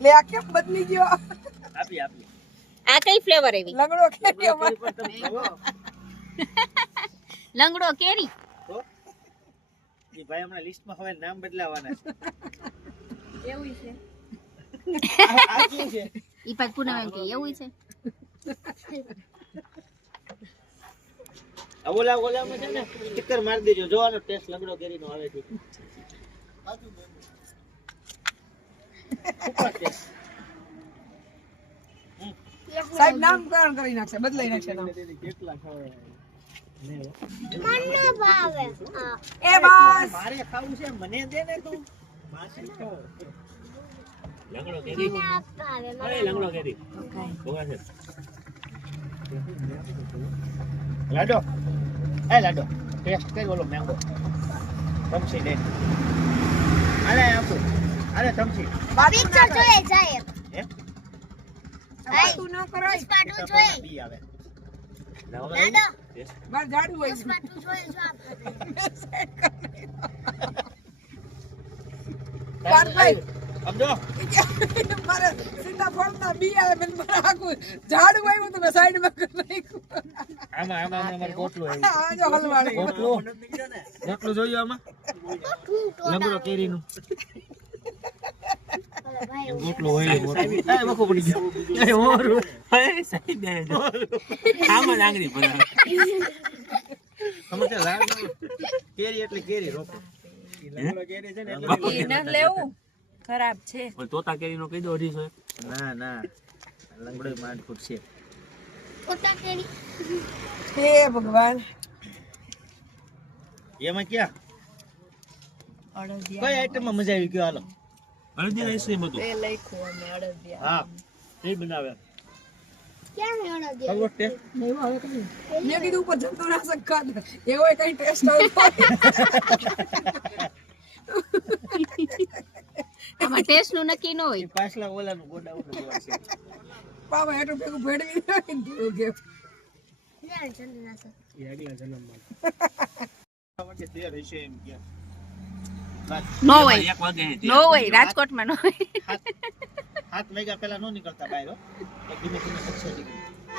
લે આ કેમ બદલી ગયો આપી આ કઈ ફ્લેવર આવી લંગડો કેરી અમાર લંગડો કેરી તો ઈ ભાઈ હમણાં લિસ્ટમાં હવે નામ બદલાવાના છે એવું છે આ શું છે ઈ પાછ પૂનમ એમ કે એવું છે ઓલામાં છે ને સ્ટીકર મારી દેજો જોવાનો ટેસ્ટ લંગડો કેરીનો આવે છે સાહેબ નામકરણ કરી નાખશે બદલાઈ નાખશે નામ કેટલા ખાવા મને ભાવે એ બસ મારે ખાવું છે મને દે ને તું માસી ખાવ લંગડો કેરી ના ભાવે અરે લંગડો કેરી બોગા છે લાડો લાડો ટેસ્ટ કરી બોલો મેંગો તમસી દે અરે આપો અરે તમસી પિક્ચર જોઈએ જાય હે તું ન કરાય પુષ્પા 2 જોઈએ બી આવે દાદા બાર જાડું હોય પુષ્પા 2 જોઈએ જો પાર્થભાઈ સમજો મારે સીતાફળના બી આવે મને મારે આખું ઝાડું આવ્યું તો મેં સાઈડમાં કરી નાખ્યું આમાં અમારે ગોટલું આ જો હલવાડી ગોટલું જોયું આમાં લંગડો કેરીનું ગોટલું હોય એ વખો પડી ગયો એ ઓર હે સાહેબ આમાં આંગળી ભરા અમે કે લાડ કેરી એટલે કેરી રોપો લંગડો કેરી છે ને એટલે ન લેવું ખરાબ છે પણ તોતા કેરીનો કહી દો 250 ના લંગડો માંડ ફૂટ છે કોટા કેરી હે ભગવાન એમાં ક્યાં કઈ આઈટમમાં મજા આવી ગયો હાલો અડદી આઈસ્ક્રીમ હતું એ લખ્યું અમે અડદિયા હા એ બનાવે ક્યાં મેળા દે ખબર છે મેં કીધું ઉપર જંતુનાશક ખાધ એવો કઈ ટેસ્ટ આવ્યો આમાં ટેસ્ટ નું નક્કી ન હોય પાછલા ઓલાનું ગોડાઉન જોવા છે પાવા હેઠું ભેગું ભેળવી દીધું કે ક્યાં જંતુનાશક એ આગલા જન્મમાં માટે તૈયાર હશે એમ કે નો હોય નો હોય રાજકોટમાં નો હોય 7 વાગ્યા પહેલા નો નીકળતા બહાર હો તો ધીમે ધીમે સક્સેસ થઈ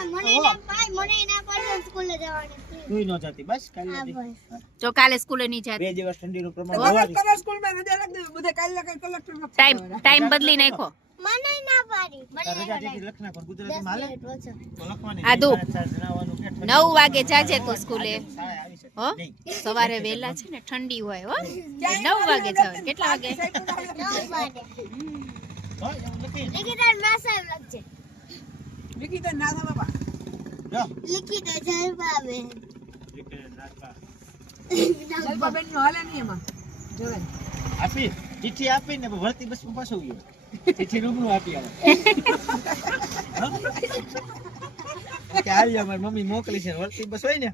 મને ના ભાઈ મને ના પડે સ્કૂલે જવાની તું નો જાતી બસ કાલે હા જતી. બસ જો કાલે સ્કૂલે નહીં જાય 2 દિવસ ઠંડીનું પ્રમાણ કલર વધારી કલર સ્કૂલમાં રજા રાખી દે બધા કાલે કઈ કલેક્ટર ટાઈમ બદલી નાખો મને ના પાડી તાર રજા જેટલી લખ નાખ પણ ગુજરાતીમાં હાલે તો લખવાની આદુ. નહીં. તારે જણાવવાનું કે 9 વાગે જાજે તું સ્કૂલે શાળાએ આવી છે હો નહીં સવારે વહેલા છે ને ઠંડી હોય હો 9 વાગે જવાનું કેટલા વાગે ન પાડે હો એવું નથી લિખિતા માસા લખજે વિકીતા ના થા બાપા જો લિખિતા જય ભાવે વિકે નાખા જલપાબેન નો હાલે નહીં એમાં જોવે આપી ચિઠ્ઠી આપીને વળતી બસમાં પાછો ગયો ચિઠ્ઠી રૂબરૂ આપી આવે કે આવી અમારી મમ્મી મોકલી છે વળતી બસ હોય ને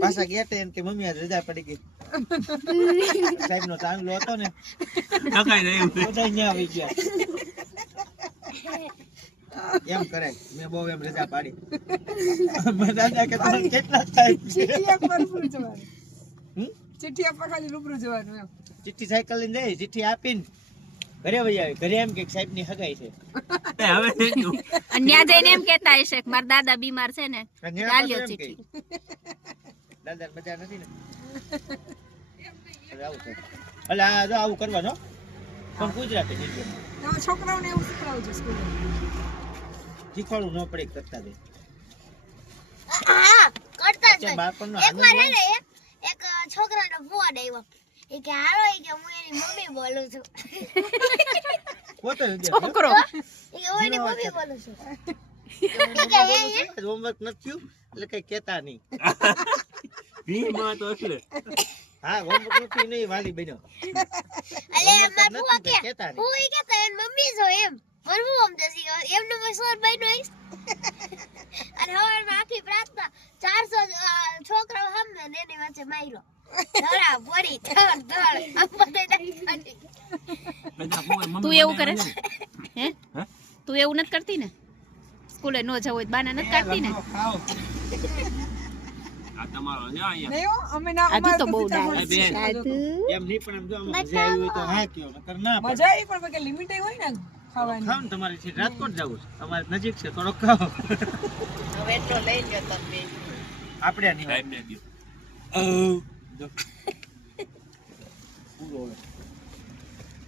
પાછા ગયા તે એમ કે મમ્મી આજ રજા પડી ગઈ સાહેબ નો ચાંગલો હતો ને ટકાઈ રહ્યું બધા અહીંયા આવી ગયા એમ કરે મેં બહુ એમ રજા પાડી દાદા કે તમે કેટલા થાય ચિઠ્ઠી આપવા રૂબરૂ જવાનું હમ? ચિઠ્ઠી આપવા ખાલી રૂબરૂ જવાનું એમ ચિઠ્ઠી સાયકલ લઈને જાય ચિઠ્ઠી આપીને ઘરે વહી આવી ઘરે એમ કે સાહેબ ની હગાઈ છે અને ત્યાં જઈને એમ કહેતા હશે કે મારા દાદા બીમાર છે ને ચાલ્યો ચીઠી દાદા મજા નથી ને હવે આવું છે એટલે આ જો આવું કરવાનું પણ ગુજરાતી નહીં તમે છોકરાઓને એવું શીખવાડો છો સ્કૂલે શીખવાડવું ન પડે કરતા દે હા કરતા જ બાળપણનો એક વાર હે ને એક છોકરાનો ફોન આવ્યો એ કે હાલો એ કે હું એની મમ્મી બોલું છું પોતે છોકરો એ કે હું એની મમ્મી બોલું છું હોમવર્ક નથી થયું એટલે કઈ કેતા નહીં હા હોમવર્ક નથી નહીં વાલી બન્યો અલે માર ફુવા કે કેતા નહીં હું એ કે તને મમ્મી છો એમ મરવું આમ દસી એમનો મસોર બન્યો આઈસ અને હવે આખી પ્રાર્થના 400 છોકરાઓ સામે ને એની વચ્ચે માર્યો ધડા પડી ધડ તું એવું કરે હે તું એવું નથી કરતી ને સ્કૂલે નો જવું હોય તો બાના નથી કાઢતી ને ખાઓ નહીં હો, અમે ના આજુ તો અમારે બહુ સીતાફળ ડાયસ છે. સાધુ. એમ નહીં પણ આમ જો આમાં મજા આવી હોય તો હા કયો નકર ના પાડો. મજા આવી પણ કે લિમિટ હોય ને ખાવાની. ખાવ ને તમારે છે રાજકોટ જવું છે તમારે નજીક છે થોડોક ખાઓ આપણે નહીં જો. પૂરો હવે.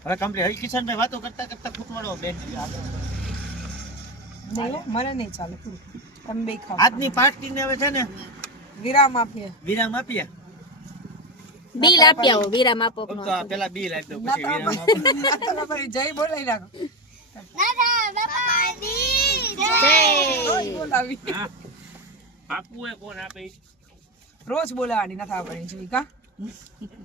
હવે કમ્પ્લીટ હવે કિશનભાઈ વાતો કરતા કરતા ફૂટવાડો બેન નહીં હો, મને નહીં ચાલે તમે બે ખાઓ. આજની પાર્ટીને હવે છે ને વિરામ આપીએ. વિરામ આપીએ બિલ આપી આવો વિરામ આપો આમ તો આ પેલા બિલ આપી દો ના પછી તો વિરામ આપો. અમારી જય બોલાવી નાખો. દાદા બાપાની જય. રોજ બોલાવી. પાકું એ કોણ આપે રોજ બોલાવાની નથી આવવાની જય કા